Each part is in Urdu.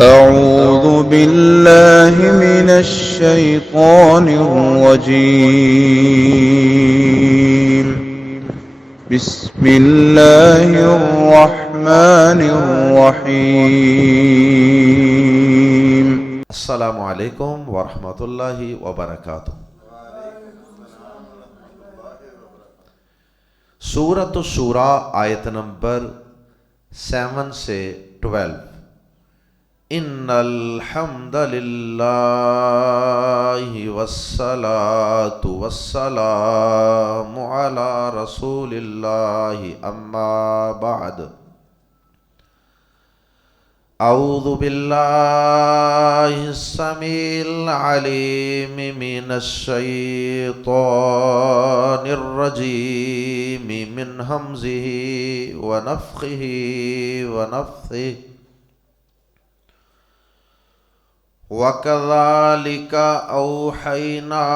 أعوذ بالله من الشيطان الرجيم. بسم الله الرحمن الرحيم. السلام علیکم ورحمۃ اللہ وبرکاتہ۔ سورۃ الشورى آیت نمبر 7 سے 12۔ ان الحمد للہ والصلاة والسلام علی رسول اللہ اما بعد۔ اعوذ باللہ السمیع العلیم من الشیطان الرجیم من ہمزہ ونفخہ ونفثہ۔ وَكَذَلِكَ أَوْحَيْنَا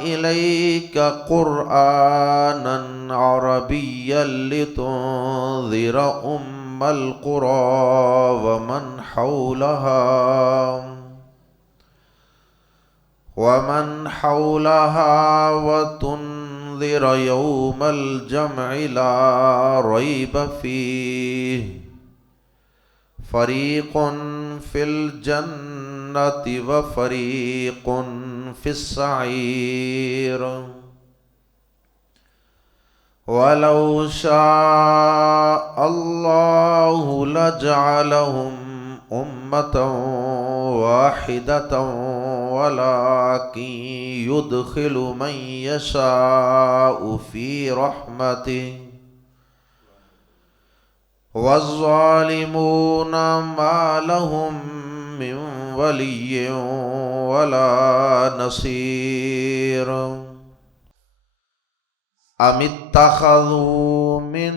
إِلَيْكَ قُرْآنًا عَرَبِيًّا لِتُنذِرَ أُمَّ الْقُرَى وَمَنْ حَوْلَهَا وَتُنذِرَ يَوْمَ الْجَمْعِ لَا رَيْبَ فِيهِ فریق فی الجنة وفریق فی السعیر۔ ولو شاء اللہ لجعلهم أمة واحدة ولكن يدخل من يشاء في رحمته والظالمون ما لهم من ولي ولا نصير۔ ام اتخذوا من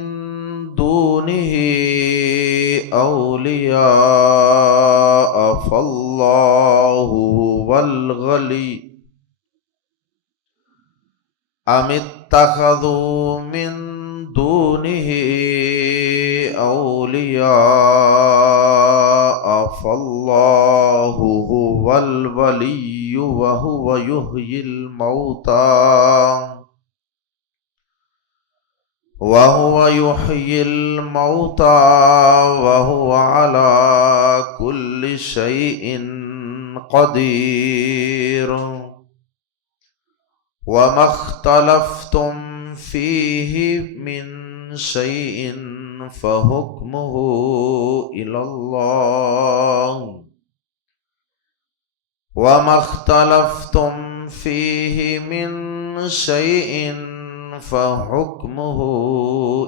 دونه أولياء فالله هو الغني ام اتخذوا من دونه أولياء فالله هو الولي وهو يحيي الموتى وهو على كل شيء قدير۔ وما اختلفتم فيه من شيء فحكمه إلى الله وما اختلفتم فيه من شيء فحكمه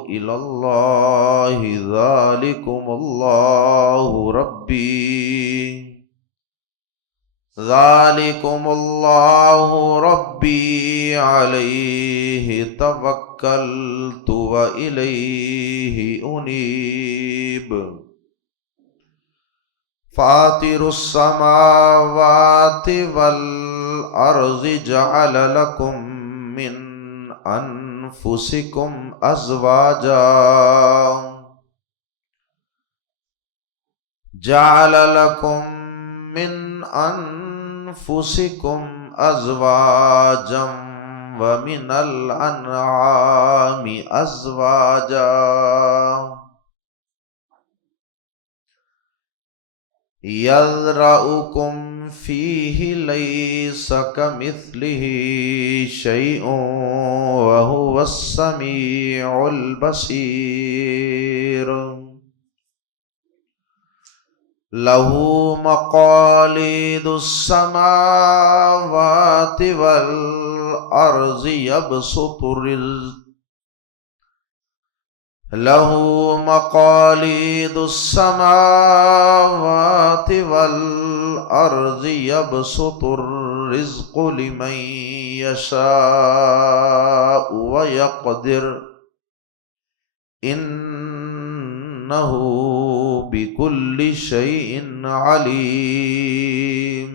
إلى الله ذلكم الله ربي عليه توكلت وإليه أنيب۔ فاطر السماوات والأرض جعل لكم من أنفسكم أزواجا ومن الأنعام أزواجا يذرأكم فيه ليس كمثله شيء وهو السميع البصير۔ له مقاليد السماوات والأرض يبسط الرزق لمن يشاء ويقدر إنه بكل شيء عليم۔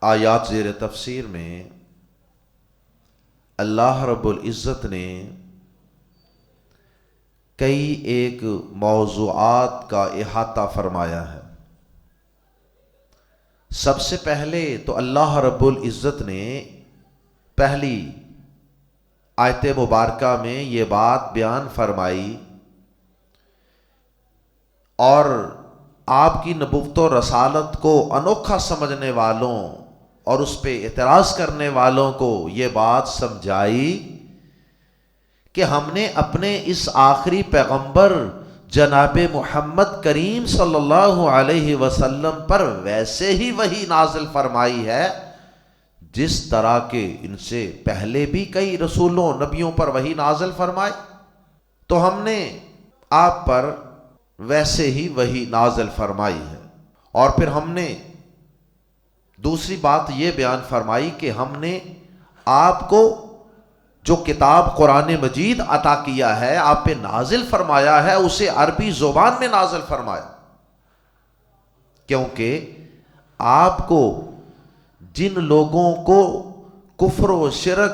آیات زیر تفسیر میں اللہ رب العزت نے کئی ایک موضوعات کا احاطہ فرمایا ہے۔ سب سے پہلے تو اللہ رب العزت نے پہلی آیت مبارکہ میں یہ بات بیان فرمائی اور آپ کی نبوت و رسالت کو انوکھا سمجھنے والوں اور اس پہ اعتراض کرنے والوں کو یہ بات سمجھائی کہ ہم نے اپنے اس آخری پیغمبر جناب محمد کریم صلی اللہ علیہ وسلم پر ویسے ہی وحی نازل فرمائی ہے جس طرح کے ان سے پہلے بھی کئی رسولوں نبیوں پر وحی نازل فرمائی، تو ہم نے آپ پر ویسے ہی وحی نازل فرمائی ہے۔ اور پھر ہم نے دوسری بات یہ بیان فرمائی کہ ہم نے آپ کو جو کتاب قرآن مجید عطا کیا ہے، آپ پہ نازل فرمایا ہے، اسے عربی زبان میں نازل فرمایا، کیونکہ آپ کو جن لوگوں کو کفر و شرک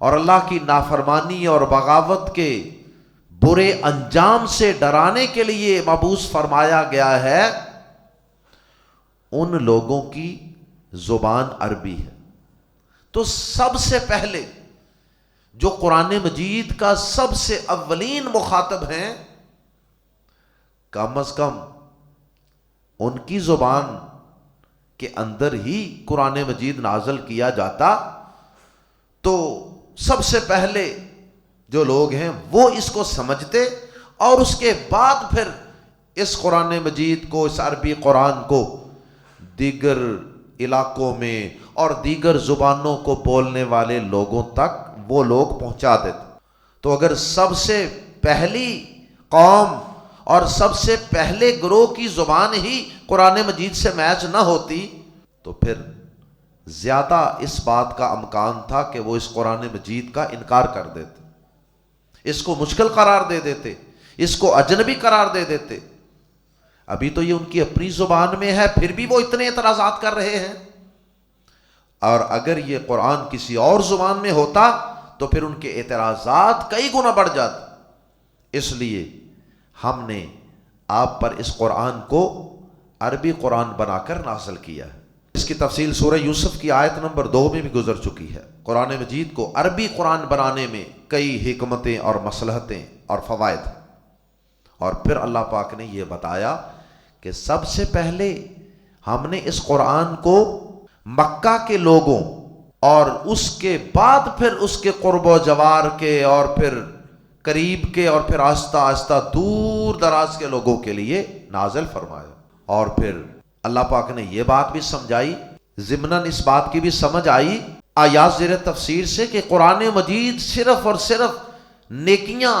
اور اللہ کی نافرمانی اور بغاوت کے برے انجام سے ڈرانے کے لیے مبعوث فرمایا گیا ہے، ان لوگوں کی زبان عربی ہے۔ تو سب سے پہلے جو قرآن مجید کا سب سے اولین مخاطب ہیں، کم از کم ان کی زبان کے اندر ہی قرآن مجید نازل کیا جاتا تو سب سے پہلے جو لوگ ہیں وہ اس کو سمجھتے اور اس کے بعد پھر اس قرآن مجید کو، اس عربی قرآن کو دیگر علاقوں میں اور دیگر زبانوں کو بولنے والے لوگوں تک وہ لوگ پہنچا دیتے۔ تو اگر سب سے پہلی قوم اور سب سے پہلے گروہ کی زبان ہی قرآن مجید سے میچ نہ ہوتی تو پھر زیادہ اس بات کا امکان تھا کہ وہ اس قرآن مجید کا انکار کر دیتے، اس کو مشکل قرار دے دیتے، اس کو اجنبی قرار دے دیتے۔ ابھی تو یہ ان کی اپنی زبان میں ہے، پھر بھی وہ اتنے اعتراضات کر رہے ہیں، اور اگر یہ قرآن کسی اور زبان میں ہوتا تو پھر ان کے اعتراضات کئی گنا بڑھ جاتے۔ اس لیے ہم نے آپ پر اس قرآن کو عربی قرآن بنا کر نازل کیا ہے۔ اس کی تفصیل سورہ یوسف کی آیت نمبر 2 میں بھی گزر چکی ہے۔ قرآن مجید کو عربی قرآن بنانے میں کئی حکمتیں اور مصلحتیں اور فوائد ہیں۔ اور پھر اللہ پاک نے یہ بتایا کہ سب سے پہلے ہم نے اس قرآن کو مکہ کے لوگوں اور اس کے بعد پھر اس کے قرب و جوار کے اور پھر قریب کے اور پھر آہستہ آہستہ دور دراز کے لوگوں کے لیے نازل فرمایا۔ اور پھر اللہ پاک نے یہ بات بھی سمجھائی، ضمناً اس بات کی بھی سمجھ آئی آیات زیر تفسیر سے کہ قرآن مجید صرف اور صرف نیکیاں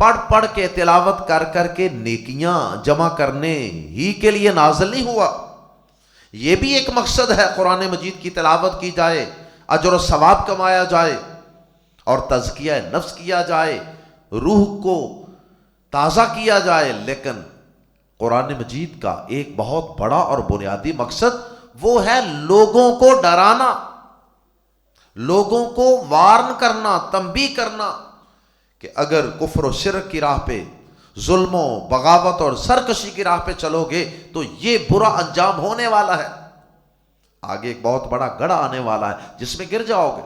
پڑھ پڑھ کے تلاوت کر کر کے نیکیاں جمع کرنے ہی کے لیے نازل نہیں ہوا، یہ بھی ایک مقصد ہے قرآن مجید کی تلاوت کی جائے، اجر و ثواب کمایا جائے اور تزکیہ نفس کیا جائے، روح کو تازہ کیا جائے، لیکن قرآن مجید کا ایک بہت بڑا اور بنیادی مقصد وہ ہے لوگوں کو ڈرانا، لوگوں کو وارن کرنا، تنبیہ کرنا کہ اگر کفر و شرک کی راہ پہ، ظلم و بغاوت اور سرکشی کی راہ پہ چلو گے تو یہ برا انجام ہونے والا ہے، آگے ایک بہت بڑا گڑھا آنے والا ہے جس میں گر جاؤ گے،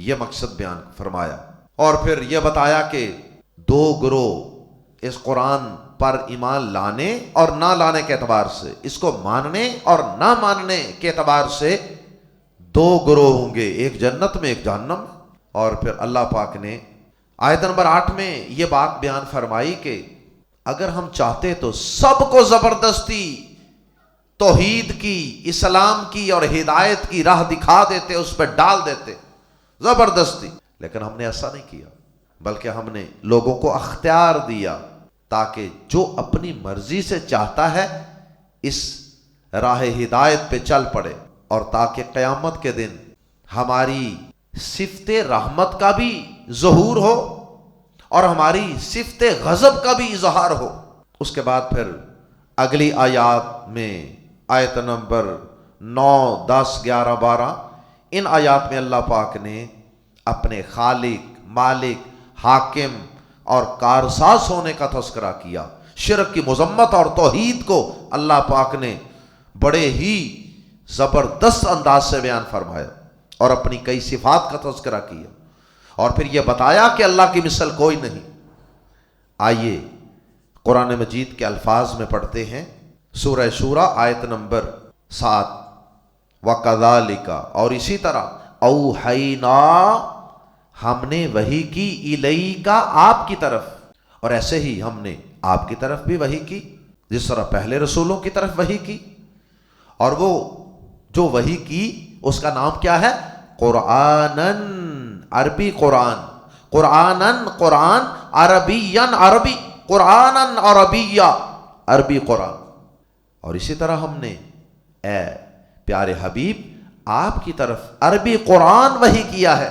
یہ مقصد بیان فرمایا۔ اور پھر یہ بتایا کہ دو گروہ اس قرآن پر ایمان لانے اور نہ لانے کے اعتبار سے، اس کو ماننے اور نہ ماننے کے اعتبار سے دو گروہ ہوں گے، ایک جنت میں ایک جہنم۔ اور پھر اللہ پاک نے آیت نمبر 8 میں یہ بات بیان فرمائی کہ اگر ہم چاہتے تو سب کو زبردستی توحید کی، اسلام کی اور ہدایت کی راہ دکھا دیتے، اس پہ ڈال دیتے زبردستی، لیکن ہم نے ایسا نہیں کیا، بلکہ ہم نے لوگوں کو اختیار دیا تاکہ جو اپنی مرضی سے چاہتا ہے اس راہ ہدایت پہ چل پڑے، اور تاکہ قیامت کے دن ہماری صفت رحمت کا بھی ظہور ہو اور ہماری صفت غضب کا بھی اظہار ہو۔ اس کے بعد پھر اگلی آیات میں آیت نمبر 9، 10، 11، 12 ان آیات میں اللہ پاک نے اپنے خالق، مالک، حاکم، اور کارساز ہونے کا تذکرہ کیا، شرک کی مذمت اور توحید کو اللہ پاک نے بڑے ہی زبردست انداز سے بیان فرمایا اور اپنی کئی صفات کا تذکرہ کیا، اور پھر یہ بتایا کہ اللہ کی مثل کوئی نہیں۔ آئیے قرآن مجید کے الفاظ میں پڑھتے ہیں، سورہ شورى آیت نمبر 7، وَكَذَلِكَ، اور اسی طرح، اوحینا، ہم نے وحی کی، الیک، آپ کی طرف، اور ایسے ہی ہم نے آپ کی طرف بھی وحی کی، جس طرح پہلے رسولوں کی طرف وحی کی۔ اور وہ جو وحی کی اس کا نام کیا ہے؟ قرآنن، عربی قرآن، قرآنن قرآن، عربین عربی، قرآنن عربیہ، عربی قرآن۔ اور اسی طرح ہم نے اے پیارے حبیب آپ کی طرف عربی قرآن وحی کیا ہے،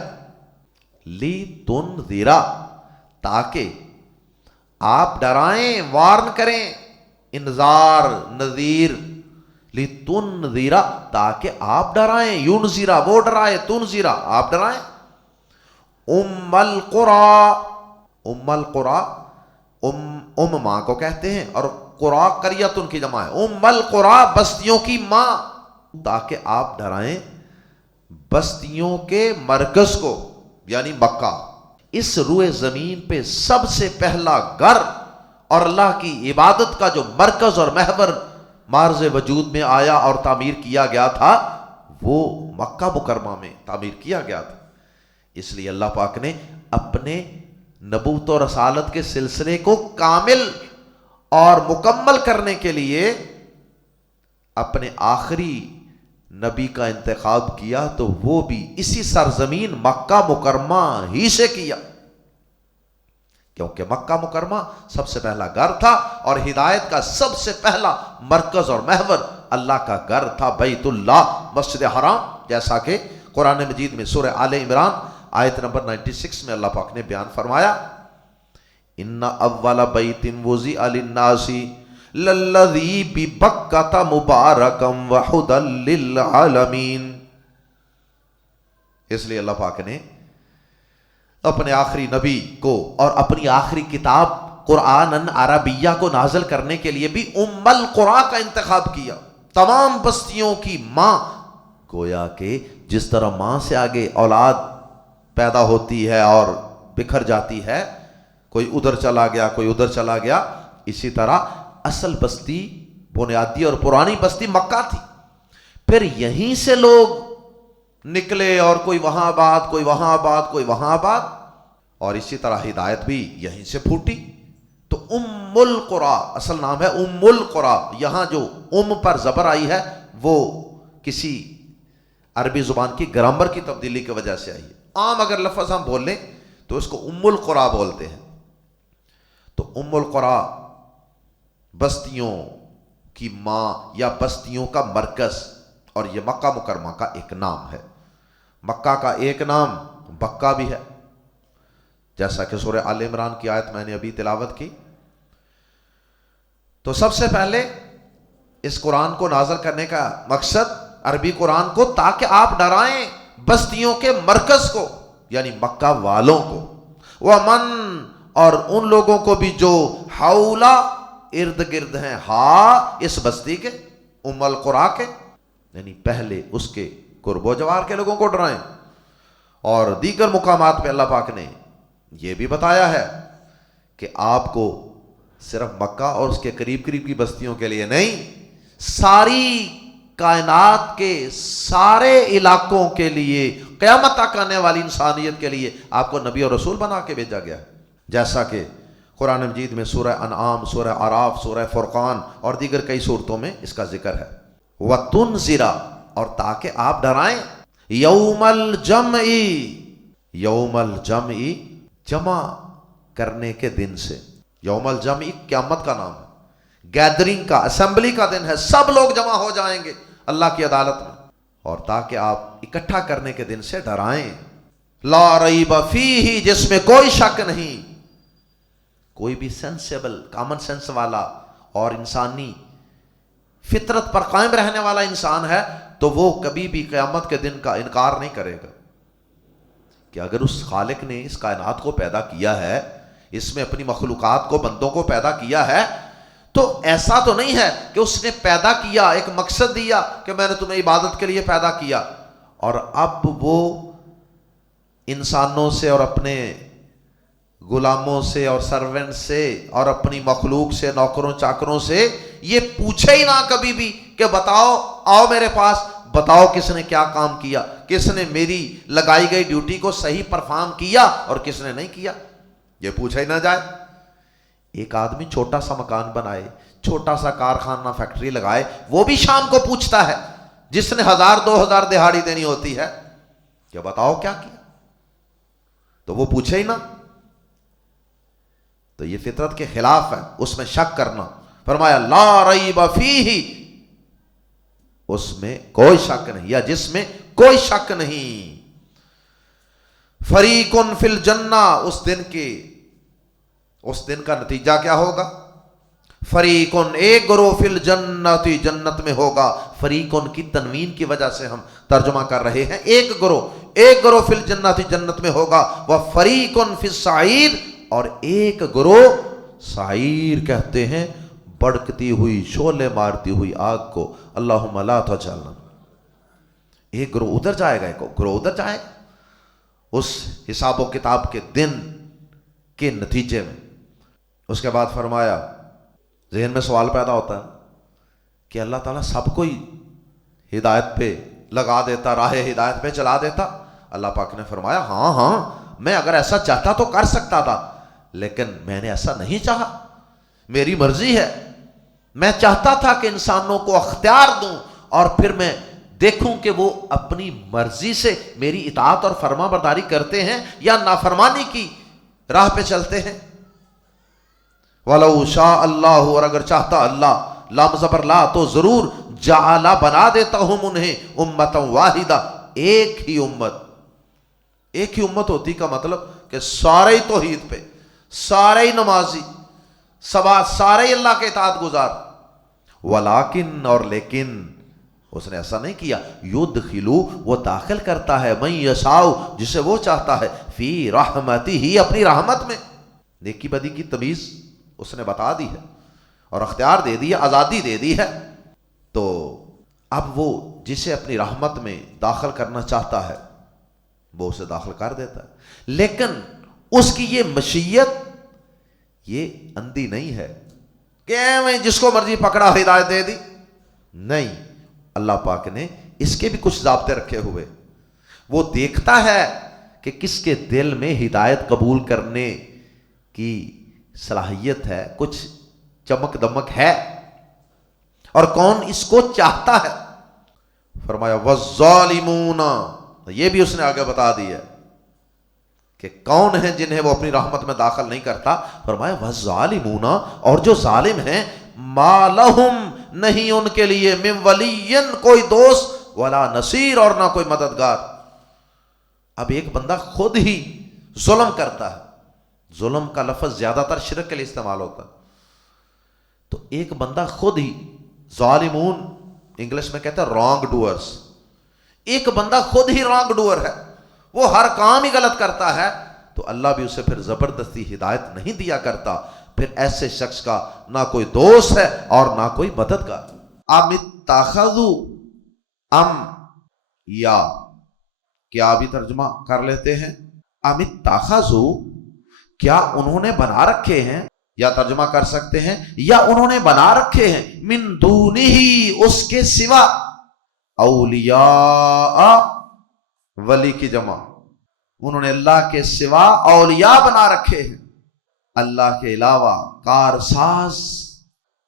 لِتُنذِرَ، تاکہ آپ ڈرائیں، وارن کریں، انذار، نذیر، لِتُنذِرَ، تاکہ آپ ڈرائیں، یونذر وہ ڈرائے، تنذر آپ ڈرائیں، ام القریٰ، ام القریٰ، ماں کو کہتے ہیں، اور قریٰ قریۃ کی جمع ہے، ام القریٰ بستیوں کی ماں، تاکہ آپ ڈرائیں بستیوں کے مرکز کو، یعنی مکہ۔ اس روئے زمین پہ سب سے پہلا گھر اور اللہ کی عبادت کا جو مرکز اور محور مارز وجود میں آیا اور تعمیر کیا گیا تھا، وہ مکہ مکرمہ میں تعمیر کیا گیا تھا۔ اس لیے اللہ پاک نے اپنے نبوت و رسالت کے سلسلے کو کامل اور مکمل کرنے کے لیے اپنے آخری نبی کا انتخاب کیا، تو وہ بھی اسی سرزمین مکہ مکرمہ ہی سے کیا، کیونکہ مکہ مکرمہ سب سے پہلا گھر تھا اور ہدایت کا سب سے پہلا مرکز اور محور اللہ کا گھر تھا، بیت اللہ، مسجد حرام، جیسا کہ قرآن مجید میں سورہ آل عمران آیت نمبر 96 میں اللہ پاک نے بیان فرمایا، ان اول بیت وضع للناس للذی ببکۃ مبارکا وہدی للعالمین۔ اس لیے اللہ پاک نے اپنے آخری نبی کو اور اپنی آخری کتاب قرآن عربیہ کو نازل کرنے کے لیے بھی ام القریٰ کا انتخاب کیا، تمام بستیوں کی ماں۔ گویا کہ جس طرح ماں سے آگے اولاد پیدا ہوتی ہے اور بکھر جاتی ہے، کوئی ادھر چلا گیا کوئی ادھر چلا گیا، اسی طرح اصل بستی، بنیادی اور پرانی بستی مکہ تھی، پھر یہیں سے لوگ نکلے اور کوئی وہاں آباد، کوئی وہاں آباد، کوئی وہاں آباد، اور اسی طرح ہدایت بھی یہیں سے پھوٹی۔ تو ام القریٰ اصل نام ہے، ام القریٰ، یہاں جو ام پر زبر آئی ہے وہ کسی عربی زبان کی گرامر کی تبدیلی کی وجہ سے آئی ہے۔ عام اگر لفظ ہم بول لیں تو اس کو ام القریٰ بولتے ہیں۔ تو ام القریٰ بستیوں کی ماں یا بستیوں کا مرکز، اور یہ مکہ مکرمہ کا ایک نام ہے۔ مکہ کا ایک نام بکہ بھی ہے، جیسا کہ سورہ آل عمران کی آیت میں نے ابھی تلاوت کی۔ تو سب سے پہلے اس قرآن کو نازل کرنے کا مقصد عربی قرآن کو، تاکہ آپ ڈرائیں بستیوں کے مرکز کو، یعنی مکہ والوں کو، ومن، اور ان لوگوں کو بھی جو حولا، ارد گرد ہیں، اس بستی کے، ام القریٰ کے، یعنی پہلے اس کے قرب و جوار کے لوگوں کو ڈرائیں۔ اور دیگر مقامات پہ اللہ پاک نے یہ بھی بتایا ہے کہ آپ کو صرف مکہ اور اس کے قریب قریب کی بستیوں کے لیے نہیں، ساری کائنات کے سارے علاقوں کے لیے، قیامت تک آنے والی انسانیت کے لیے آپ کو نبی اور رسول بنا کے بھیجا گیا ہے، جیسا کہ قرآن مجید میں سورہ انعام، سورہ اعراف، سورہ فرقان اور دیگر کئی صورتوں میں اس کا ذکر ہے۔ وَتُنذِرَ، اور تاکہ آپ ڈرائیں، یوم الجمع، یوم الجمع، جمع کرنے کے دن سے۔ یوم الجمع قیامت کا نام ہے، گیدرنگ کا، اسمبلی کا دن ہے، سب لوگ جمع ہو جائیں گے اللہ کی عدالت میں، اور تاکہ آپ اکٹھا کرنے کے دن سے ڈرائیں، لا ریب فیہ، جس میں کوئی شک نہیں، کوئی بھی سینسیبل، کامن سینس والا اور انسانی فطرت پر قائم رہنے والا انسان ہے تو وہ کبھی بھی قیامت کے دن کا انکار نہیں کرے گا کہ اگر اس خالق نے اس کائنات کو پیدا کیا ہے، اس میں اپنی مخلوقات کو، بندوں کو پیدا کیا ہے، تو ایسا تو نہیں ہے کہ اس نے پیدا کیا، ایک مقصد دیا کہ میں نے تمہیں عبادت کے لیے پیدا کیا، اور اب وہ انسانوں سے اور اپنے غلاموں سے اور سرونٹ سے اور اپنی مخلوق سے، نوکروں چاکروں سے یہ پوچھے ہی نہ کبھی بھی کہ بتاؤ، آؤ میرے پاس، بتاؤ کس نے کیا کام کیا، کس نے میری لگائی گئی ڈیوٹی کو صحیح پرفارم کیا اور کس نے نہیں کیا، یہ پوچھا ہی نہ جائے۔ ایک آدمی چھوٹا سا مکان بنائے، چھوٹا سا کارخانہ، فیکٹری لگائے، وہ بھی شام کو پوچھتا ہے، جس نے 1000-2000 دہاڑی دینی ہوتی ہے کہ بتاؤ کیا کیا، تو وہ پوچھے ہی نہ۔ تو یہ فطرت کے خلاف ہے اس میں شک کرنا۔ فرمایا لا ریب فیہ، اس میں کوئی شک نہیں، یا جس میں کوئی شک نہیں۔ فریق فی الجنہ، اس دن کا نتیجہ کیا ہوگا؟ فریق، ایک گروہ، فی الجنت، جنت میں ہوگا۔ فریق کی تنوین کی وجہ سے ہم ترجمہ کر رہے ہیں، ایک گروہ فی الجنت، جنت میں ہوگا، وفریق فی السعیر، اور ایک گروہ، سعیر کہتے ہیں بڑکتی ہوئی، شعلے مارتی ہوئی آگ کو، اللہم لا تجعلنا۔ ایک گروہ ادھر جائے گا، ایک گروہ ادھر جائے گا، اس حساب و کتاب کے دن کے نتیجے میں۔ اس کے بعد فرمایا، ذہن میں سوال پیدا ہوتا ہے کہ اللہ تعالیٰ سب کو ہی ہدایت پہ لگا دیتا، راہ ہدایت پہ چلا دیتا؟ اللہ پاک نے فرمایا ہاں، میں اگر ایسا چاہتا تو کر سکتا تھا، لیکن میں نے ایسا نہیں چاہا، میری مرضی ہے۔ میں چاہتا تھا کہ انسانوں کو اختیار دوں اور پھر میں دیکھوں کہ وہ اپنی مرضی سے میری اطاعت اور فرما برداری کرتے ہیں یا نافرمانی کی راہ پہ چلتے ہیں۔ وَلَوْ شَاءَ اللَّهُ، اور اگر چاہتا اللہ، لام زبر لا، تو ضرور جعل، بنا دیتا ہوں انہیں امتا واحدہ، ایک ہی امت ہوتی کا مطلب کہ سارے توحید پہ، سارے نمازی، سارے اللہ کے اطاعت گزار۔ ولیکن، اور لیکن اس نے ایسا نہیں کیا، یدخلو، وہ داخل کرتا ہے، من یشاء، جسے وہ چاہتا ہے، فی رحمتہ، اپنی رحمت میں۔ نیکی بدی کی تمیز اس نے بتا دی ہے اور اختیار دے دی ہے، آزادی دے دی ہے، تو اب وہ جسے اپنی رحمت میں داخل کرنا چاہتا ہے وہ اسے داخل کر دیتا ہے۔ لیکن اس کی یہ مشیت یہ اندھی نہیں ہے کہ میں جس کو مرضی پکڑا ہدایت دے دی، نہیں، اللہ پاک نے اس کے بھی کچھ ضابطے رکھے ہوئے۔ وہ دیکھتا ہے کہ کس کے دل میں ہدایت قبول کرنے کی صلاحیت ہے، کچھ چمک دمک ہے، اور کون اس کو چاہتا ہے۔ فرمایا والظالمون، یہ بھی اس نے آگے بتا دیا کہ کون ہیں جنہیں وہ اپنی رحمت میں داخل نہیں کرتا۔ فرمایا والظالمون، اور جو ظالم ہیں، ما لہم، نہیں ان کے لیے، من ولی، کوئی دوست، ولا نصیر، اور نہ کوئی مددگار۔ اب ایک بندہ خود ہی ظلم کرتا ہے، ظلم کا لفظ زیادہ تر شرک کے لیے استعمال ہوتا ہے، تو ایک بندہ خود ہی، ظالمون انگلش میں کہتا ہے رانگ ڈوئرز، ایک بندہ خود ہی رانگ ڈوئر ہے، وہ ہر کام ہی غلط کرتا ہے، تو اللہ بھی اسے پھر زبردستی ہدایت نہیں دیا کرتا۔ پھر ایسے شخص کا نہ کوئی دوست ہے اور نہ کوئی مددگار۔ ام اتخذوا، ام، یا، کیا بھی ترجمہ کر لیتے ہیں، ام اتخذوا، کیا انہوں نے بنا رکھے ہیں، یا ترجمہ کر سکتے ہیں یا انہوں نے بنا رکھے ہیں، من دونہ، اس کے سوا، اولیاء، ولی کی جمع، انہوں نے اللہ کے سوا اولیاء بنا رکھے ہیں، اللہ کے علاوہ کارساز،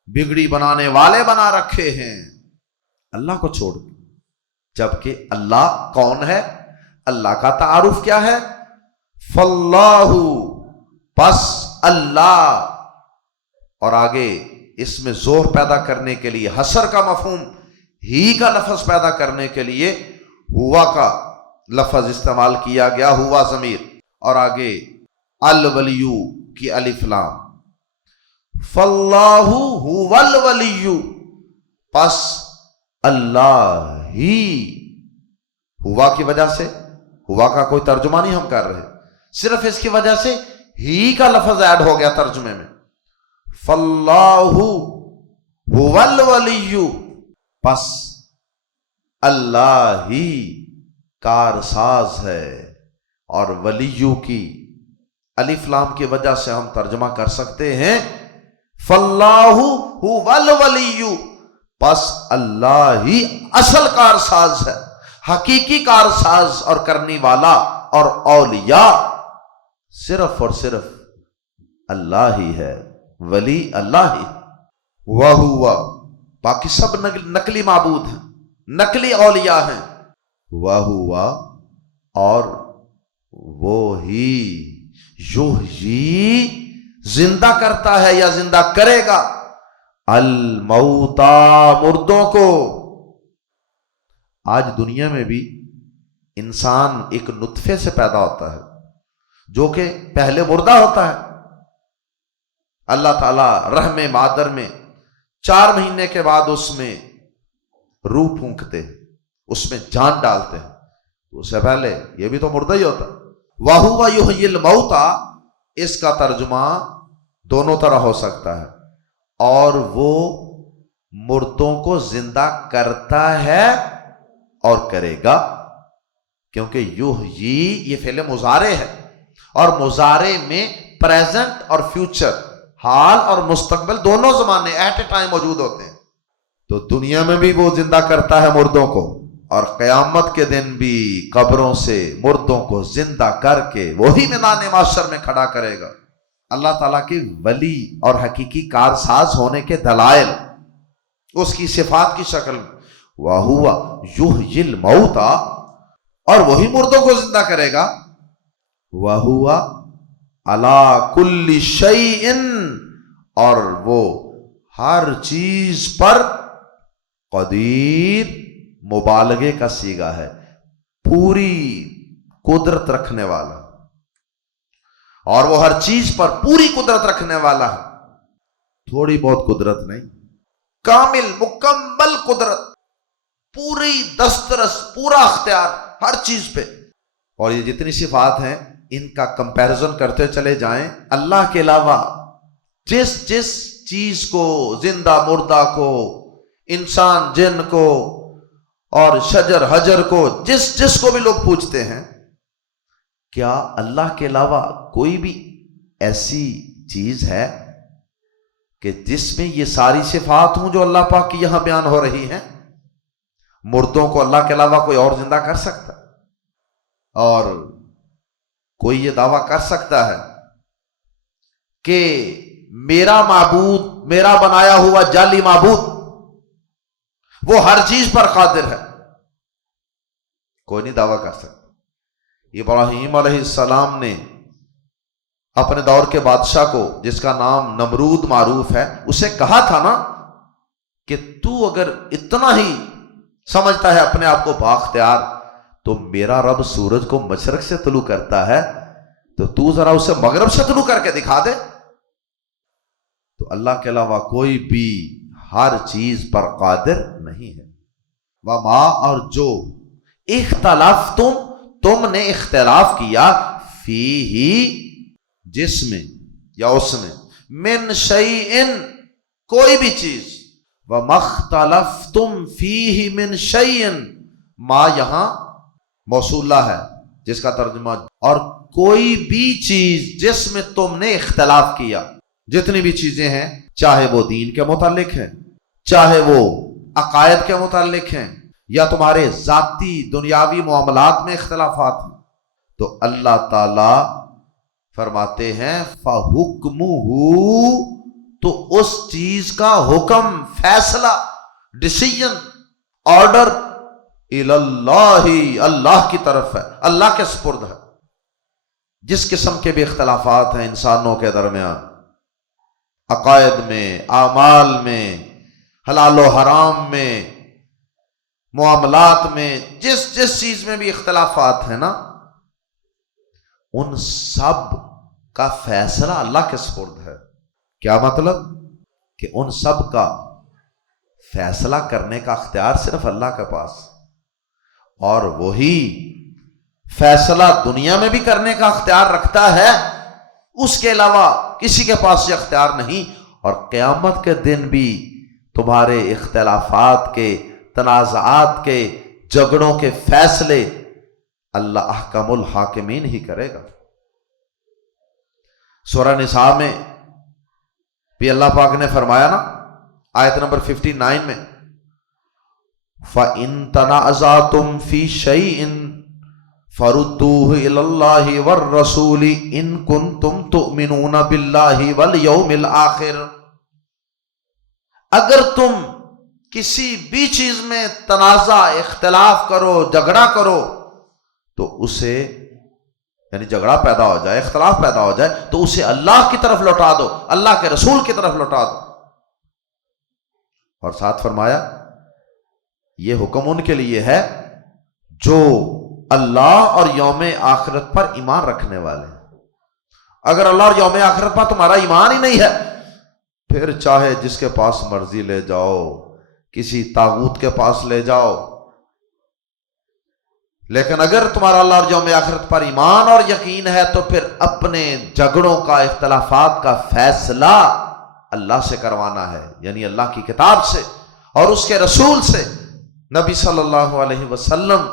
بگڑی بنانے والے بنا رکھے ہیں اللہ کو چھوڑ، جبکہ اللہ کون ہے؟ اللہ کا تعارف کیا ہے؟ فاللہ، پس اللہ، اور آگے اس میں زور پیدا کرنے کے لیے، حصر کا مفہوم، ہی کا لفظ پیدا کرنے کے لیے ہوا کا لفظ استعمال کیا گیا، ہوا ضمیر، اور آگے الولیو کی الف لام، فاللہ ہوا الولیو، پس اللہ ہی، ہوا کی وجہ سے، ہوا کا کوئی ترجمہ نہیں ہم کر رہے، صرف اس کی وجہ سے ہی کا لفظ ایڈ ہو گیا ترجمے میں. فاللہ هو الولی، پس اللہ ہی کارساز ہے. اور ولیو کی الف لام کی وجہ سے ہم ترجمہ کر سکتے ہیں فاللہ هو الولی، پس اللہ ہی اصل کارساز ہے، حقیقی کارساز اور کرنے والا. اور اولیاء صرف اور صرف اللہ ہی ہے، ولی اللہ ہی. وَهُوَ، باقی سب نقلی معبود ہیں، نقلی اولیاء ہیں. وَهُوَ، اور وہی یحیی، زندہ کرتا ہے یا زندہ کرے گا، الموتا، مردوں کو. آج دنیا میں بھی انسان ایک نطفے سے پیدا ہوتا ہے جو کہ پہلے مردہ ہوتا ہے. اللہ تعالیٰ رحم مادر میں 4 مہینے کے بعد اس میں روح پھونکتے، اس میں جان ڈالتے ہیں. اس سے پہلے یہ بھی تو مردہ ہی ہوتا. وَهُوَ يُحْيِي الْمَوْتَى، اس کا ترجمہ دونوں طرح ہو سکتا ہے. اور وہ مردوں کو زندہ کرتا ہے اور کرے گا، کیونکہ یحیی یہ فعل مضارع ہے، اور مضارع میں پریزنٹ اور فیوچر، حال اور مستقبل دونوں زمانے ایٹ اے ٹائم موجود ہوتے ہیں. تو دنیا میں بھی وہ زندہ کرتا ہے مردوں کو، اور قیامت کے دن بھی قبروں سے مردوں کو زندہ کر کے وہی میدان محشر میں کھڑا کرے گا. اللہ تعالیٰ کے ولی اور حقیقی کارساز ہونے کے دلائل اس کی صفات کی شکل میں. وَهُوَ يُحْيِي الْمَوْتَى، اور وہی مردوں کو زندہ کرے گا. وَهُوَ عَلَى كُلِّ شَيْءٍ، اور وہ ہر چیز پر قدیر، مبالغے کا صیغہ ہے، پوری قدرت رکھنے والا. اور وہ ہر چیز پر پوری قدرت رکھنے والا ہے، تھوڑی بہت قدرت نہیں، کامل مکمل قدرت، پوری دسترس، پورا اختیار ہر چیز پہ. اور یہ جتنی صفات ہیں ان کا کمپیرزن کرتے چلے جائیں، اللہ کے علاوہ جس جس چیز کو، زندہ مردہ کو، انسان جن کو اور شجر حجر کو، جس جس کو بھی لوگ پوچھتے ہیں، کیا اللہ کے علاوہ کوئی بھی ایسی چیز ہے کہ جس میں یہ ساری صفات ہوں جو اللہ پاک کی یہاں بیان ہو رہی ہیں؟ مردوں کو اللہ کے علاوہ کوئی اور زندہ کر سکتا، اور کوئی یہ دعویٰ کر سکتا ہے کہ میرا معبود، میرا بنایا ہوا جعلی معبود وہ ہر چیز پر قادر ہے؟ کوئی نہیں دعویٰ کر سکتا. ابراہیم علیہ السلام نے اپنے دور کے بادشاہ کو، جس کا نام نمرود معروف ہے، اسے کہا تھا نا کہ تو اگر اتنا ہی سمجھتا ہے اپنے آپ کو بااختیار، تو میرا رب سورج کو مشرق سے طلوع کرتا ہے، تو ذرا اسے مغرب سے طلوع کر کے دکھا دے. تو اللہ کے علاوہ کوئی بھی ہر چیز پر قادر نہیں ہے. وما، اور جو اختلاف تم نے اختلاف کیا، فیہ، جس میں یا اس میں، من شیئن، کوئی بھی چیز. وما اختلفتم فیہ من شیئن، ما یہاں موصولہ ہے جس کا ترجمہ، اور کوئی بھی چیز جس میں تم نے اختلاف کیا. جتنی بھی چیزیں ہیں، چاہے وہ دین کے متعلق ہیں، چاہے وہ عقائد کے متعلق ہیں، یا تمہارے ذاتی دنیاوی معاملات میں اختلافات ہیں، تو اللہ تعالی فرماتے ہیں فَحُکْمُهُ، تو اس چیز کا حکم، فیصلہ، ڈیسیژن، آرڈر الاللہ، اللہ کی طرف ہے، اللہ کے سپرد ہے. جس قسم کے بھی اختلافات ہیں انسانوں کے درمیان، عقائد میں، اعمال میں، حلال و حرام میں، معاملات میں، جس جس چیز میں بھی اختلافات ہیں نا، ان سب کا فیصلہ اللہ کے سپرد ہے. کیا مطلب؟ کہ ان سب کا فیصلہ کرنے کا اختیار صرف اللہ کے پاس، اور وہی فیصلہ دنیا میں بھی کرنے کا اختیار رکھتا ہے. اس کے علاوہ کسی کے پاس یہ اختیار نہیں. اور قیامت کے دن بھی تمہارے اختلافات کے، تنازعات کے، جھگڑوں کے فیصلے اللہ احکم الحاکمین ہی کرے گا. سورہ نساء میں بھی اللہ پاک نے فرمایا نا، آیت نمبر 59 میں، فَإِن تَنَازَعْتُمْ فِي شَيْءٍ فَرُدُّوهُ إِلَى اللَّهِ وَالرَّسُولِ إِن كُنتُمْ تُؤْمِنُونَ بِاللَّهِ وَالْيَوْمِ الْآخِرِ. اگر تم کسی بھی چیز میں تنازع، اختلاف کرو، جھگڑا کرو، تو اسے، یعنی جھگڑا پیدا ہو جائے، اختلاف پیدا ہو جائے، تو اسے اللہ کی طرف لوٹا دو، اللہ کے رسول کی طرف لوٹا دو. اور ساتھ فرمایا یہ حکم ان کے لیے ہے جو اللہ اور یوم آخرت پر ایمان رکھنے والے ہیں. اگر اللہ اور یوم آخرت پر تمہارا ایمان ہی نہیں ہے، پھر چاہے جس کے پاس مرضی لے جاؤ، کسی طاغوت کے پاس لے جاؤ، لیکن اگر تمہارا اللہ اور یوم آخرت پر ایمان اور یقین ہے تو پھر اپنے جھگڑوں کا، اختلافات کا فیصلہ اللہ سے کروانا ہے، یعنی اللہ کی کتاب سے اور اس کے رسول سے، نبی صلی اللہ علیہ وسلم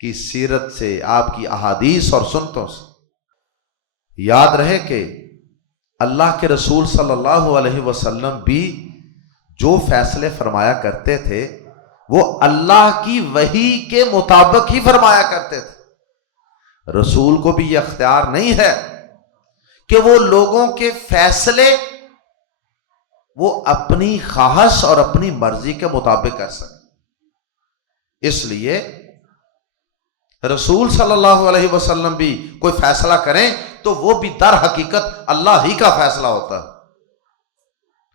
کی سیرت سے، آپ کی احادیث اور سنتوں سے. یاد رہے کہ اللہ کے رسول صلی اللہ علیہ وسلم بھی جو فیصلے فرمایا کرتے تھے وہ اللہ کی وحی کے مطابق ہی فرمایا کرتے تھے. رسول کو بھی یہ اختیار نہیں ہے کہ وہ لوگوں کے فیصلے وہ اپنی خواہش اور اپنی مرضی کے مطابق کر سکے. اس لیے رسول صلی اللہ علیہ وسلم بھی کوئی فیصلہ کریں تو وہ بھی در حقیقت اللہ ہی کا فیصلہ ہوتا ہے.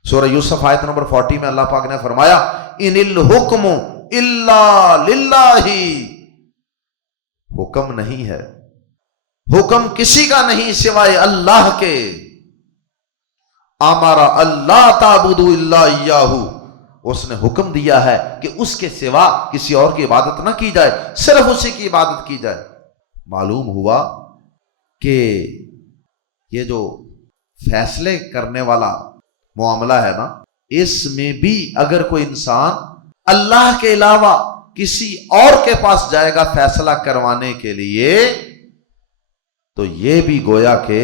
سورہ یوسف آیت نمبر 40 میں اللہ پاک نے فرمایا ان الحکم الا للہ، حکم نہیں ہے، حکم کسی کا نہیں سوائے اللہ کے. امر اللہ تعبدوا الا ایاہ، اس نے حکم دیا ہے کہ اس کے سوا کسی اور کی عبادت نہ کی جائے، صرف اسی کی عبادت کی جائے. معلوم ہوا کہ یہ جو فیصلے کرنے والا معاملہ ہے نا، اس میں بھی اگر کوئی انسان اللہ کے علاوہ کسی اور کے پاس جائے گا فیصلہ کروانے کے لیے، تو یہ بھی گویا کہ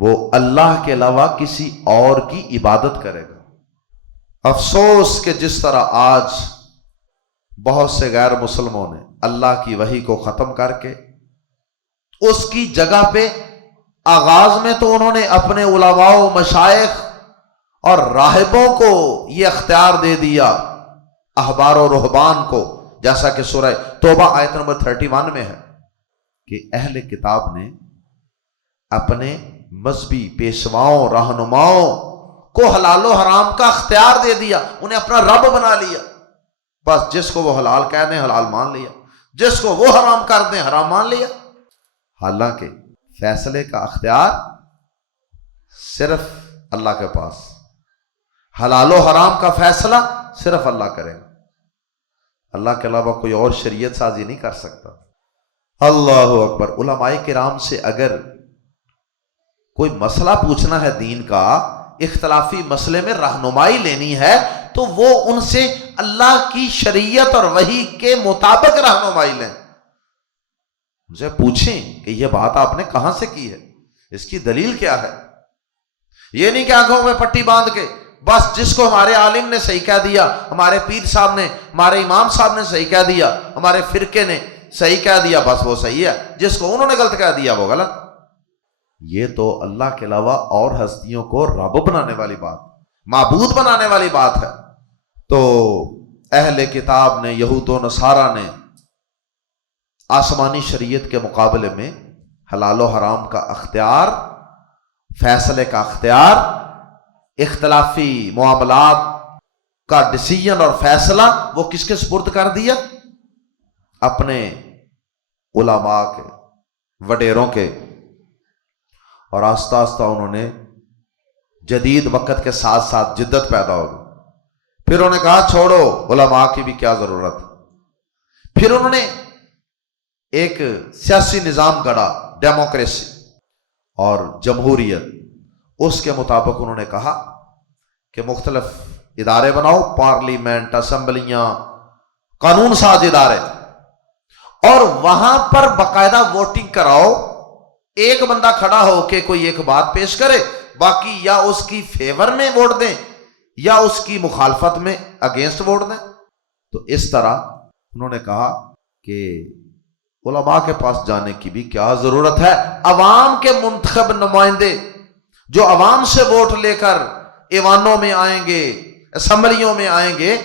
وہ اللہ کے علاوہ کسی اور کی عبادت کرے گا. افسوس کہ جس طرح آج بہت سے غیر مسلموں نے اللہ کی وحی کو ختم کر کے اس کی جگہ پہ آغاز میں تو انہوں نے اپنے علماء و مشائخ اور راہبوں کو یہ اختیار دے دیا، احبار و رہبان کو، جیسا کہ سورہ توبہ آیت نمبر 31 میں ہے کہ اہل کتاب نے اپنے مذہبی پیشواؤں، رہنماؤں کو حلال و حرام کا اختیار دے دیا، انہیں اپنا رب بنا لیا. بس جس کو وہ حلال کہہ دیں حلال مان لیا، جس کو وہ حرام کر دیں حرام مان لیا. حالانکہ فیصلے کا اختیار صرف اللہ کے پاس، حلال و حرام کا فیصلہ صرف اللہ کرے گا، اللہ کے علاوہ کوئی اور شریعت سازی نہیں کر سکتا. اللہ اکبر. علماء کرام سے اگر کوئی مسئلہ پوچھنا ہے دین کا، اختلافی مسئلے میں رہنمائی لینی ہے، تو وہ ان سے اللہ کی شریعت اور وحی کے مطابق رہنمائی لیں. ان سے پوچھیں کہ یہ بات آپ نے کہاں سے کی ہے، اس کی دلیل کیا ہے. یہ نہیں کہ آنکھوں میں پٹی باندھ کے بس جس کو ہمارے عالم نے صحیح کہہ دیا، ہمارے پیر صاحب نے، ہمارے امام صاحب نے صحیح کہہ دیا، ہمارے فرقے نے صحیح کہہ دیا، بس وہ صحیح ہے، جس کو انہوں نے غلط کہہ دیا وہ غلط. یہ تو اللہ کے علاوہ اور ہستیوں کو رب بنانے والی بات، معبود بنانے والی بات ہے. تو اہل کتاب نے، یہود و نصارہ نے آسمانی شریعت کے مقابلے میں حلال و حرام کا اختیار، فیصلے کا اختیار، اختلافی معاملات کا ڈیسیژن اور فیصلہ وہ کس کے سپرد کر دیا؟ اپنے علماء کے، وڈیروں کے. اور آہستہ آہستہ انہوں نے جدید وقت کے ساتھ ساتھ جدت پیدا ہو گئی. پھر انہوں نے کہا چھوڑو علماء کی بھی کیا ضرورت. پھر انہوں نے ایک سیاسی نظام گڑا، ڈیموکریسی. اور جمہوریت، اس کے مطابق انہوں نے کہا کہ مختلف ادارے بناؤ، پارلیمنٹ، اسمبلیاں، قانون ساز ادارے، اور وہاں پر باقاعدہ ووٹنگ کراؤ. ایک بندہ کھڑا ہو کے کوئی ایک بات پیش کرے، باقی یا اس کی فیور میں ووٹ دیں یا اس کی مخالفت میں اگینسٹ ووٹ دیں. تو اس طرح انہوں نے کہا کہ علماء کے پاس جانے کی بھی کیا ضرورت ہے. عوام کے منتخب نمائندے جو عوام سے ووٹ لے کر ایوانوں میں آئیں گے، اسمبلیوں میں آئیں گے،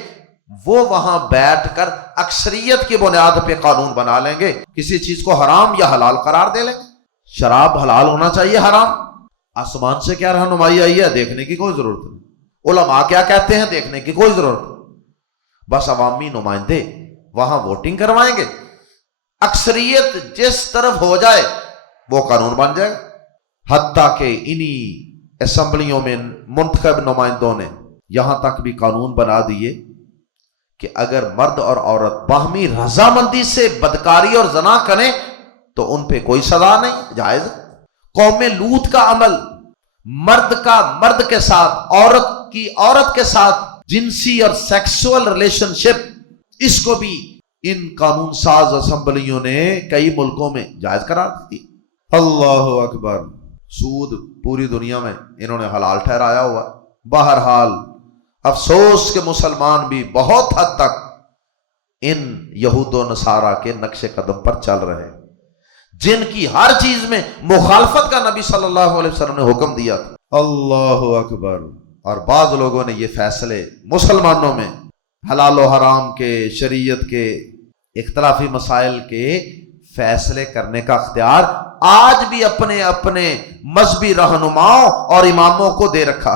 وہ وہاں بیٹھ کر اکثریت کی بنیاد پہ قانون بنا لیں گے، کسی چیز کو حرام یا حلال قرار دے لیں گے. شراب حلال ہونا چاہیے، حرام. آسمان سے کیا رہنمائی آئی ہے دیکھنے کی کوئی ضرورت نہیں. علماء کیا کہتے ہیں دیکھنے کی کوئی ضرورت نہیں. بس عوامی نمائندے وہاں ووٹنگ کروائیں گے، اکثریت جس طرف ہو جائے وہ قانون بن جائے. حتیٰ کہ انہی اسمبلیوں میں منتخب نمائندوں نے یہاں تک بھی قانون بنا دیے کہ اگر مرد اور عورت باہمی رضامندی سے بدکاری اور زنا کریں تو ان پہ کوئی سزا نہیں، جائز. قوم لوط کا عمل، مرد کا مرد کے ساتھ، عورت کی عورت کے ساتھ جنسی اور سیکسول ریلیشن شپ، اس کو بھی ان قانون ساز اسمبلیوں نے کئی ملکوں میں جائز قرار دی. اللہ اکبر. سود پوری دنیا میں انہوں نے حلال ٹھہرایا ہوا. بہرحال افسوس کہ مسلمان بھی بہت حد تک ان یہود و نصارہ کے نقش قدم پر چل رہے ہیں، جن کی ہر چیز میں مخالفت کا نبی صلی اللہ علیہ وسلم نے حکم دیا تھا. اللہ اکبر. اور بعض لوگوں نے یہ فیصلے مسلمانوں میں حلال و حرام کے، شریعت کے، اختلافی مسائل کے فیصلے کرنے کا اختیار آج بھی اپنے اپنے مذہبی رہنماؤں اور اماموں کو دے رکھا.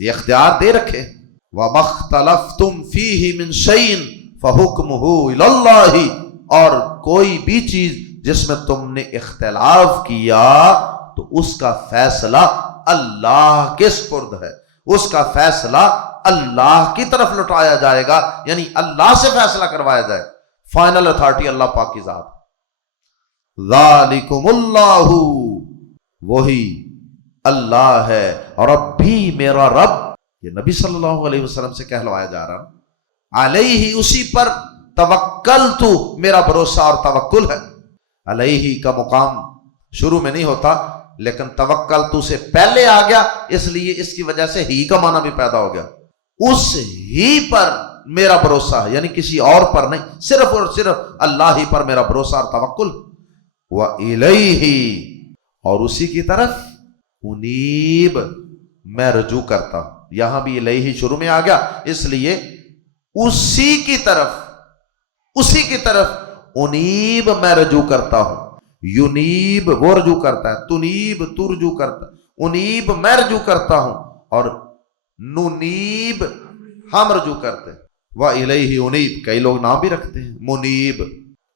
یہ اختیار دے رکھے. وَمَا اخْتَلَفْتُمْ فِيهِ مِنْ شَيْءٍ فَحُكْمُهُ إِلَى اللَّهِ. اور کوئی بھی چیز جس میں تم نے اختلاف کیا تو اس کا فیصلہ اللہ کے سپرد ہے، اس کا فیصلہ اللہ کی طرف لٹایا جائے گا، یعنی اللہ سے فیصلہ کروایا جائے. فائنل اتھارٹی اللہ پاک کی ذات. ذالکم اللہ، وہی اللہ ہے. اور اب بھی میرا رب، یہ نبی صلی اللہ علیہ وسلم سے کہلوایا جا رہا، علیہ، اسی پر توکلت، میرا بھروسہ اور توکل ہے. علیہ کا مقام شروع میں نہیں ہوتا، لیکن توکلت سے پہلے آ گیا، اس لیے اس کی وجہ سے ہی کا معنی بھی پیدا ہو گیا. اس ہی پر میرا بھروسہ ہے، یعنی کسی اور پر نہیں، صرف اور صرف اللہ ہی پر میرا بھروسہ اور توکل. وَإِلَيْهِ، اور اسی کی طرف انیب، میں رجوع کرتا ہوں. یہاں بھی الیہ شروع میں آ گیا، اس لیے اسی کی طرف انیب میں رجوع کرتا ہوں. یونیب وہ رجوع کرتا ہے، تنیب تو رجوع کرتا ہے، انیب میں رجوع کرتا ہوں، اور ننیب ہم رجوع کرتے ہیں. وَإِلَيْهِ انیب، کئی لوگ نام بھی رکھتے ہیں منیب.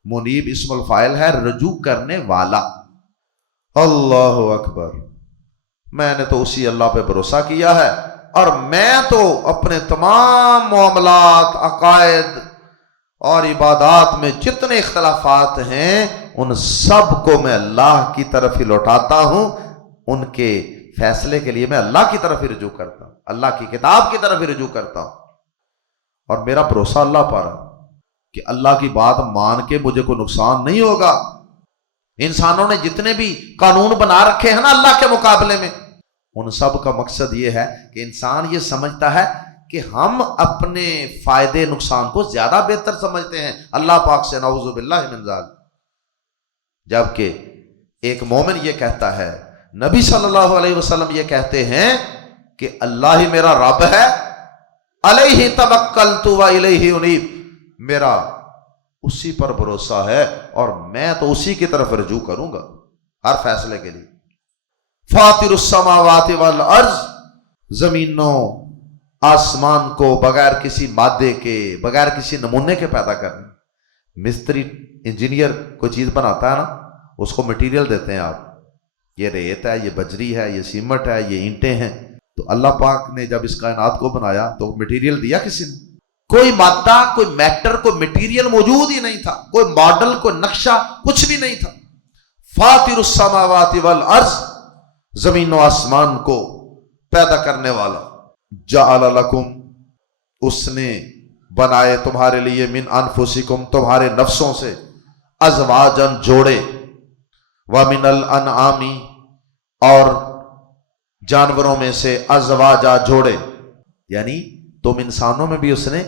منیب اسم الفاعل ہے، رجوع کرنے والا. اللہ اکبر. میں نے تو اسی اللہ پہ بھروسہ کیا ہے، اور میں تو اپنے تمام معاملات، عقائد اور عبادات میں جتنے اختلافات ہیں ان سب کو میں اللہ کی طرف ہی لوٹاتا ہوں. ان کے فیصلے کے لیے میں اللہ کی طرف ہی رجوع کرتا ہوں، اللہ کی کتاب کی طرف ہی رجوع کرتا ہوں. اور میرا بھروسہ اللہ پر ہے کہ اللہ کی بات مان کے مجھے کوئی نقصان نہیں ہوگا. انسانوں نے جتنے بھی قانون بنا رکھے ہیں نا اللہ کے مقابلے میں، ان سب کا مقصد یہ ہے کہ انسان یہ سمجھتا ہے کہ ہم اپنے فائدے نقصان کو زیادہ بہتر سمجھتے ہیں اللہ پاک سے، نعوذ باللہ من ذالک. جبکہ ایک مومن یہ کہتا ہے، نبی صلی اللہ علیہ وسلم یہ کہتے ہیں کہ اللہ ہی میرا رب ہے، علیہ توکلت و الیہ انیب، میرا اسی پر بھروسہ ہے اور میں تو اسی کی طرف رجوع کروں گا ہر فیصلے کے لیے. فاطر السماوات والارض، زمینوں آسمان کو بغیر کسی مادے کے، بغیر کسی نمونے کے پیدا کرنا. مستری انجینئر کوئی چیز بناتا ہے نا، اس کو مٹیریل دیتے ہیں، آپ یہ ریت ہے، یہ بجری ہے، یہ سیمنٹ ہے، یہ اینٹیں ہیں. تو اللہ پاک نے جب اس کائنات کو بنایا تو مٹیریل دیا کسی نے؟ کوئی مادہ، کوئی میٹر، کوئی مٹیریل موجود ہی نہیں تھا، کوئی ماڈل، کوئی نقشہ، کچھ بھی نہیں تھا. فاطر السماوات والارض، زمین و آسمان کو پیدا کرنے والا، جعل لکم، اس نے بنائے تمہارے لیے، من انفسکم، تمہارے نفسوں سے، ازواجن، جوڑے، ومن الانعام، اور جانوروں میں سے، ازواجا، جوڑے، یعنی تم انسانوں میں بھی اس نے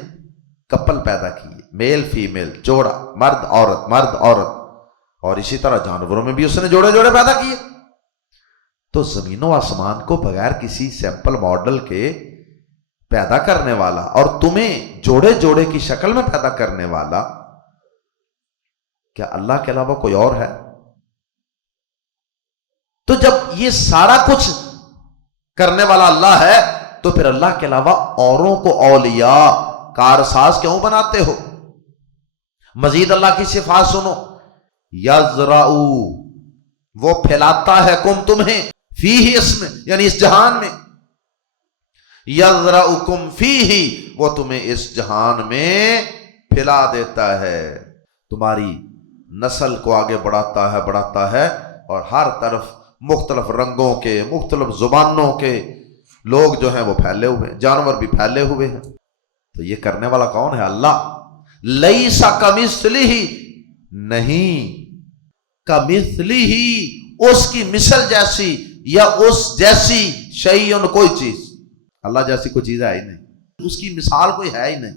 کپل پیدا کیے، میل فیمیل، جوڑا، مرد عورت، مرد عورت، اور اسی طرح جانوروں میں بھی اس نے جوڑے جوڑے پیدا کیے۔ تو زمین و آسمان کو بغیر کسی سیمپل ماڈل کے پیدا کرنے والا اور تمہیں جوڑے جوڑے کی شکل میں پیدا کرنے والا، کیا اللہ کے علاوہ کوئی اور ہے؟ تو جب یہ سارا کچھ کرنے والا اللہ ہے تو پھر اللہ کے علاوہ اوروں کو اولیاء، کارساز کیوں بناتے ہو؟ مزید اللہ کی صفات سنو، یزرعو، وہ پھیلاتا ہے، کم، تمہیں، فیہ، اس میں، یعنی اس جہان میں، یزرعکم فیہ، وہ تمہیں اس جہان میں پھیلا دیتا ہے، تمہاری نسل کو آگے بڑھاتا ہے، اور ہر طرف مختلف رنگوں کے، مختلف زبانوں کے لوگ جو ہیں وہ پھیلے ہوئے ہیں، جانور بھی پھیلے ہوئے ہیں۔ تو یہ کرنے والا کون ہے؟ اللہ۔ لیس کمثلہ، نہیں، کمثلہ، اس کی مثل جیسی یا اس جیسی، شیئن، کوئی چیز، اللہ جیسی کوئی چیز ہے ہی نہیں، اس کی مثال کوئی ہے ہی نہیں۔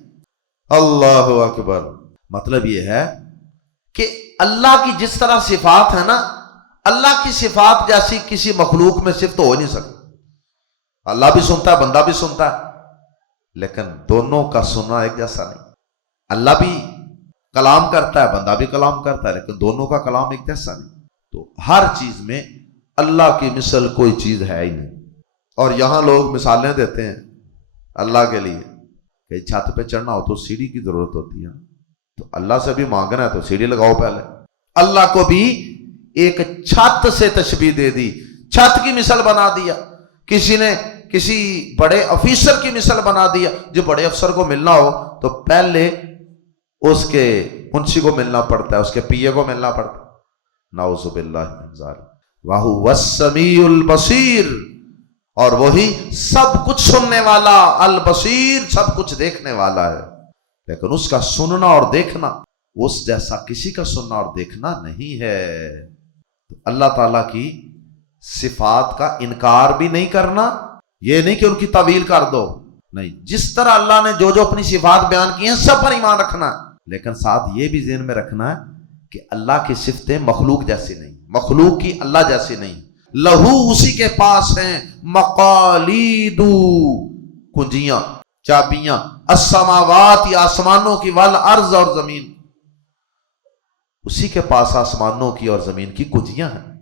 اللہ اکبر۔ مطلب یہ ہے کہ اللہ کی جس طرح صفات ہے نا، اللہ کی صفات جیسی کسی مخلوق میں صفت ہو ہی نہیں سکتی۔ اللہ بھی سنتا ہے، بندہ بھی سنتا ہے، لیکن دونوں کا سننا ایک جیسا نہیں۔ اللہ بھی کلام کرتا ہے، بندہ بھی کلام کرتا ہے، لیکن دونوں کا کلام ایک جیسا نہیں۔ تو ہر چیز میں اللہ کی مثل کوئی چیز ہے ہی نہیں۔ اور یہاں لوگ مثالیں دیتے ہیں اللہ کے لیے کہ چھت پہ چڑھنا ہو تو سیڑھی کی ضرورت ہوتی ہے، تو اللہ سے بھی مانگنا ہے تو سیڑھی لگاؤ پہلے۔ اللہ کو بھی ایک چھت سے تشبیہ دے دی، چھت کی مثل بنا دیا، کسی نے کسی بڑے افیسر کی مثل بنا دیا۔ جو بڑے افسر کو ملنا ہو تو پہلے اس کے منشی کو ملنا پڑتا ہے، اس کے پی اے کو ملنا پڑتا ہے۔ نعوذ باللہ من ذالک، وَهُوَ السَّمِيعُ الْبَصِيرُ، اور وہی سب کچھ سننے والا، البصیر، سب کچھ دیکھنے والا ہے۔ لیکن اس کا سننا اور دیکھنا اس جیسا کسی کا سننا اور دیکھنا نہیں ہے۔ اللہ تعالیٰ کی صفات کا انکار بھی نہیں کرنا، یہ نہیں کہ ان کی تعویل کر دو، نہیں، جس طرح اللہ نے جو اپنی صفات بیان کی ہیں سب پر ایمان رکھنا ہے، لیکن ساتھ یہ بھی ذہن میں رکھنا ہے کہ اللہ کی صفتیں مخلوق جیسی نہیں، مخلوق کی اللہ جیسی نہیں۔ لہو، اسی کے پاس ہیں، مقالید، کنجیاں، چابیاں، السماوات، آسمانوں کی، والارض، اور زمین، اسی کے پاس آسمانوں کی اور زمین کی کنجیاں ہیں۔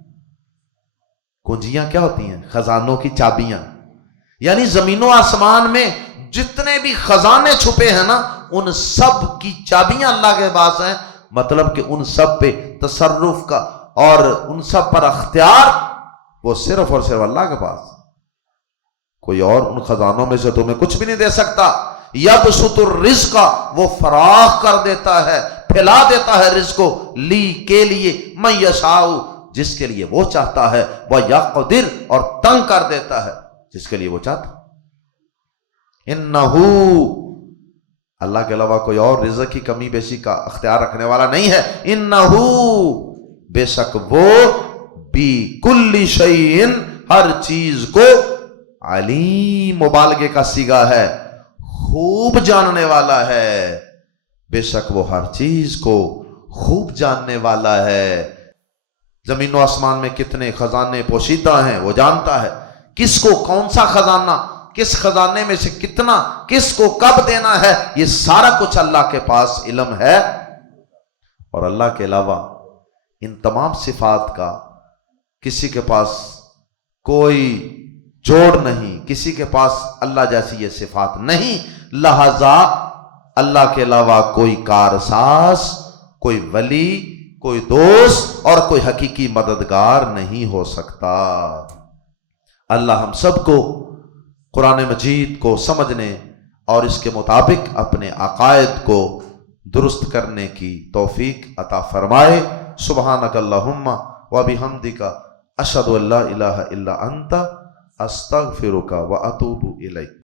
کنجیاں کیا ہوتی ہیں؟ خزانوں کی چابیاں، یعنی زمین و آسمان میں جتنے بھی خزانے چھپے ہیں نا، ان سب کی چابیاں اللہ کے پاس ہیں۔ مطلب کہ ان سب پہ تصرف کا اور ان سب پر اختیار وہ صرف اور صرف اللہ کے پاس۔ کوئی اور ان خزانوں میں سے تمہیں کچھ بھی نہیں دے سکتا۔ یبسط الرزق، وہ فراخ کر دیتا ہے، پھیلا دیتا ہے رزق کو، لی، کے لیے، من یشاء، جس کے لیے وہ چاہتا ہے، وَيَقْدِرْ، اور تنگ کر دیتا ہے جس کے لیے وہ چاہتا ہے۔ انہو، اللہ کے علاوہ کوئی اور رزق کی کمی بیشی کا اختیار رکھنے والا نہیں ہے۔ انہو، بے شک وہ، بِكُلِّ شَيْءٍ، ہر چیز کو، علیم، مبالغے کا صیغہ ہے، خوب جاننے والا ہے۔ بے شک وہ ہر چیز کو خوب جاننے والا ہے۔ زمین و آسمان میں کتنے خزانے پوشیدہ ہیں وہ جانتا ہے، کس کو کون سا خزانہ، کس خزانے میں سے کتنا، کس کو کب دینا ہے، یہ سارا کچھ اللہ کے پاس علم ہے۔ اور اللہ کے علاوہ ان تمام صفات کا کسی کے پاس کوئی جوڑ نہیں، کسی کے پاس اللہ جیسی یہ صفات نہیں، لہذا اللہ کے علاوہ کوئی کارساز، کوئی ولی، کوئی دوست اور کوئی حقیقی مددگار نہیں ہو سکتا۔ اللہ ہم سب کو قرآن مجید کو سمجھنے اور اس کے مطابق اپنے عقائد کو درست کرنے کی توفیق عطا فرمائے۔ سبحانک اللہم و بحمدک، اشہد ان لا الہ الا انت استغفرک و اتوب الیک۔